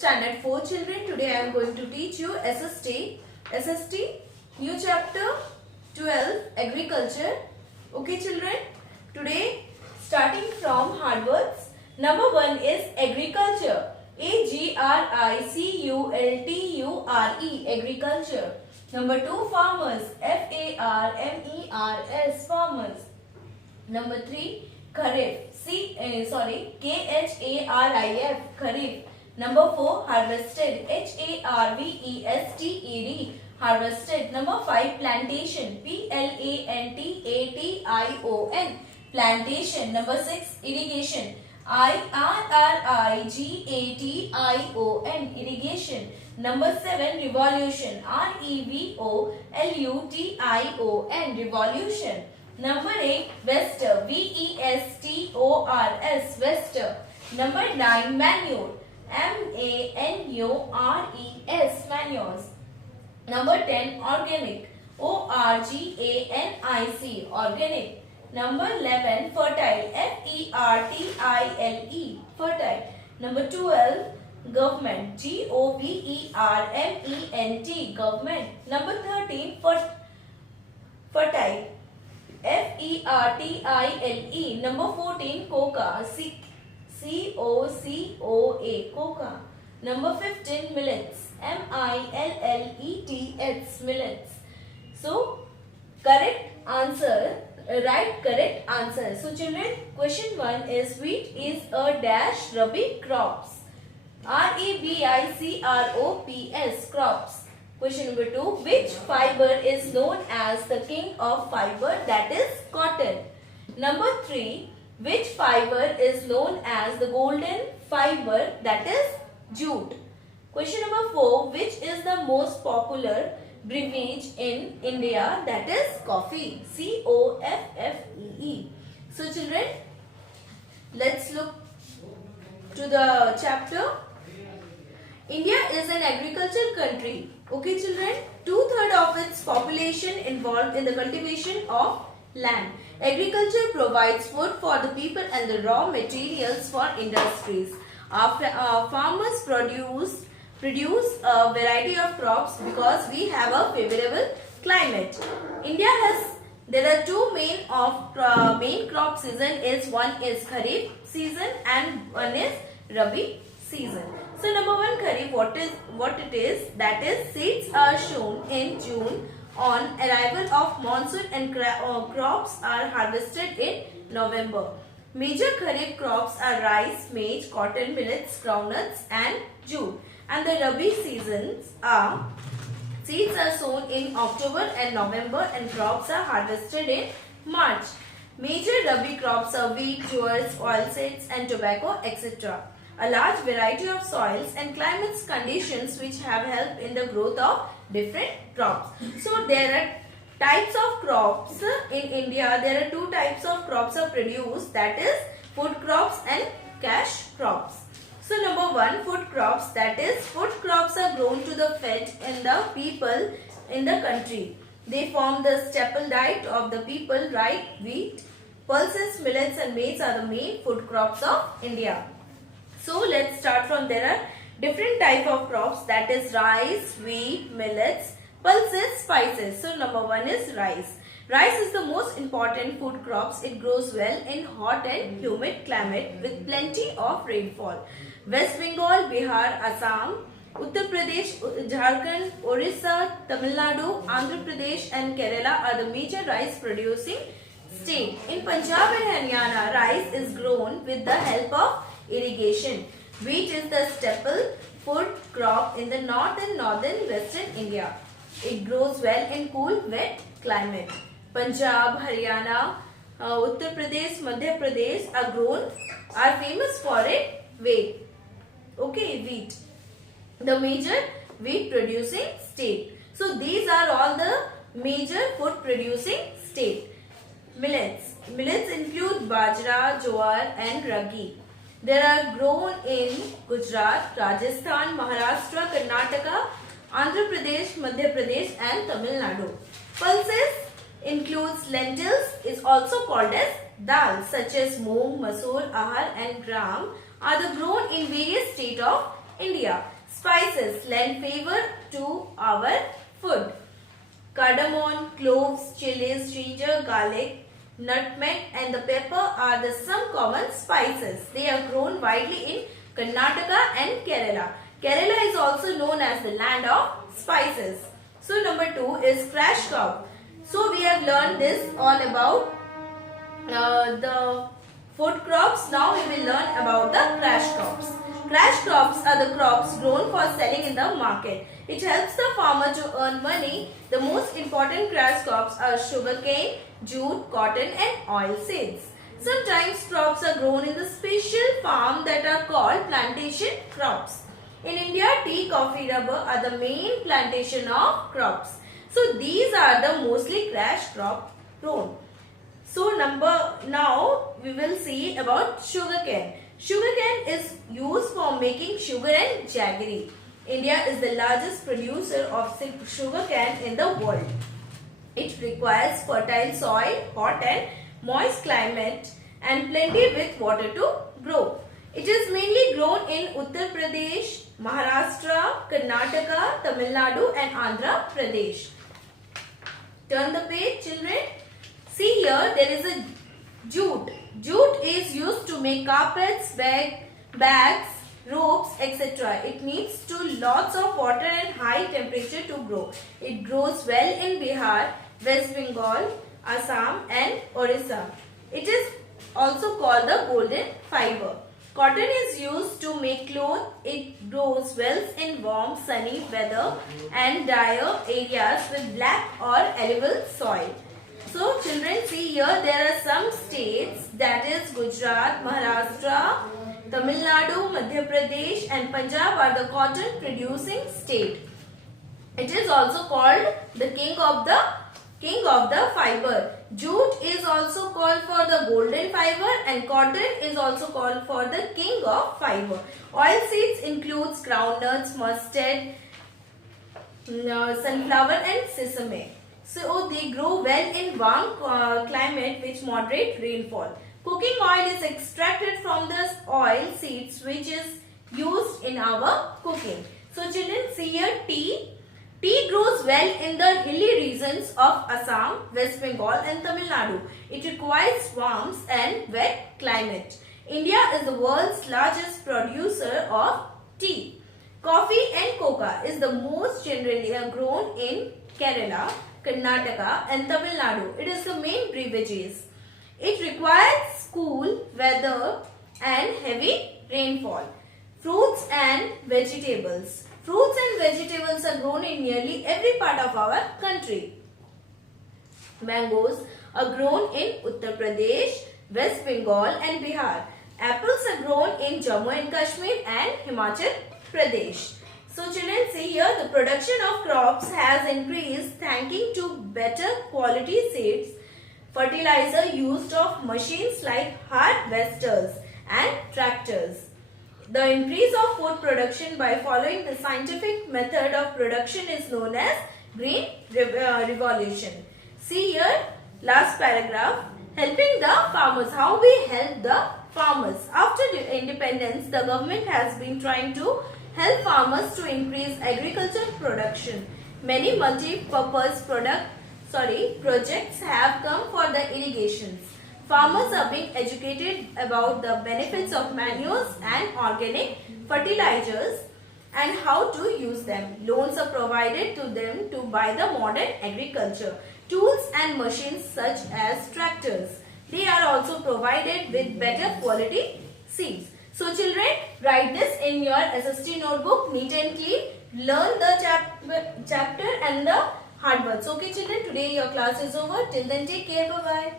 standard 4 children. Today I am going to teach you SST new chapter 12 agriculture. Okay children, today starting from hard words. Number 1 is agriculture. AGRICULTURE agriculture. Number 2 farmers. FARMERS farmers. Number 3 Kharif. KHARIF Kharif. Number 4 harvested. HARVESTED harvested. Number 5 plantation. PLANTATION plantation. Number 6 irrigation. IRRIGATION irrigation. Number 7 revolution. REVOLUTION revolution. Number 8 Vestor. VESTORS Vestor. Number 9 manure. MANURES manures. Number 10 organic. ORGANIC organic. Number 11 fertile. FERTILE fertile. Number 12 government. GOVERNMENT government. Number 13 fertile. FERTILE. Number 14 coca. COCOA coca. Number 15 millets. MILLETS millets. So correct answer. Write correct answer. So children, question 1 is wheat is a dash Rabi crops. RABICROPS crops. Question number 2, which fiber is known as the king of fiber, that is cotton. Number 3, which fiber is known as the golden fiber, that is jute. Question number 4, which is the most popular beverage in India, that is coffee. COFFEE. So children, let's look to the chapter. India is an agricultural country. Okay children, 2/3 of its population involved in the cultivation of land. Agriculture provides food for the people and the raw materials for industries. Farmers produce a variety of crops because we have a favorable climate. There are two main crop season. One is Kharif season and one is Rabi season. So number 1 Kharif, what it is, that is seeds are sown in June. On arrival of monsoon and crops are harvested in November. Major Kharif crops are rice, maize, cotton, millets, groundnuts and jute. And the Rabi seasons are seeds are sown in October and November and crops are harvested in March. Major Rabi crops are wheat, jowars, oilseeds and tobacco, etc. A large variety of soils and climates conditions which have helped in the growth of different crops. So there are types of crops in India. There are 2 types of crops are produced, that is food crops and cash crops. So number 1 food crops, that is food crops are grown to the fed in the people in the country. They form the staple diet of the people. Rye, wheat, pulses, millets and maize are the main food crops of India. So let's start from there are different type of crops, that is rice, wheat, millets, pulses, spices. So number 1 is rice. Rice is the most important food crops. It grows well in hot and humid climate with plenty of rainfall. West Bengal, Bihar, Assam, Uttar Pradesh, Jharkhand, Orissa, Tamil Nadu, Andhra Pradesh and Kerala are the major rice producing state. In Punjab and Haryana, rice is grown with the help of irrigation. Wheat is the staple food crop in the north and northern western India. It grows well in cool, wet climate. Punjab, Haryana, Uttar Pradesh, Madhya Pradesh are famous for it wheat. Okay, wheat. The major wheat producing state. So these are all the major food producing state. Millets. Millets include bajra, jowar and ragi. They are grown in Gujarat, Rajasthan, Maharashtra, Karnataka, Andhra Pradesh, Madhya Pradesh and Tamil Nadu. Pulses includes lentils, is also called as dal, such as moong, masoor, ahar and gram are the grown in various states of India. Spices lend flavor to our food. Cardamom, cloves, chilies, ginger, garlic, nutmeg and the pepper are the some common spices. They are grown widely in Karnataka and Kerala. Kerala is also known as the land of spices. So number 2 is crash crop. So we have learned this all about the food crops. Now we will learn about the crash crops. Crash crops are the crops grown for selling in the market. It helps the farmer to earn money. The most important crash crops are sugarcane, jute, cotton and oil seeds. Sometimes crops are grown in the special farm that are called plantation crops. In India, tea, coffee, rubber are the main plantation of crops. So these are the mostly crash crop grown. So now we will see about sugarcane. Sugarcane is used for making sugar and jaggery. India is the largest producer of sugarcane in the world. It requires fertile soil, hot and moist climate and plenty with water to grow. It is mainly grown in Uttar Pradesh, Maharashtra, Karnataka, Tamil Nadu and Andhra Pradesh. Turn the page, children. See here, there is a jute. Jute is used to make carpets, bags, ropes, etc. It needs to lots of water and high temperature to grow. It grows well in Bihar, West Bengal, Assam and Orissa. It is also called the golden fiber. Cotton is used to make cloth. It grows well in warm, sunny weather and drier areas with black or alluvial soil. So children, see here there are some states, that is Gujarat, Maharashtra, Tamil Nadu, Madhya Pradesh and Punjab are the cotton producing state. It is also called the king of the fiber. Jute is also called for the golden fiber and cotton is also called for the king of fiber. Oil seeds includes groundnuts, mustard, sunflower and sesame. So they grow well in warm climate with moderate rainfall. Cooking oil is extracted from the oil seeds which is used in our cooking. So children, see here tea. Tea grows well in the hilly regions of Assam, West Bengal and Tamil Nadu. It requires warm and wet climate. India is the world's largest producer of tea. Coffee and cocoa is the most generally grown in Kerala, Karnataka and Tamil Nadu. It is the main beverages. It requires cool weather and heavy rainfall. Fruits and vegetables. Fruits and vegetables are grown in nearly every part of our country. Mangoes are grown in Uttar Pradesh, West Bengal and Bihar. Apples are grown in Jammu and Kashmir and Himachal Pradesh. So children, see here the production of crops has increased thanks to better quality seeds, fertilizer used of machines like harvesters and tractors. The increase of food production by following the scientific method of production is known as Green Revolution. See here last paragraph, helping the farmers. How we help the farmers? After the independence, the government has been trying to help farmers to increase agricultural production. Many multi-purpose projects have come for the irrigations. Farmers are being educated about the benefits of manures and organic fertilizers and how to use them. Loans are provided to them to buy the modern agriculture. Tools and machines such as tractors. They are also provided with better quality seeds. So children, write this in your SST notebook, neat and clean. Learn the chapter and the hard words. Okay children, today your class is over. Till then, take care. Bye-bye.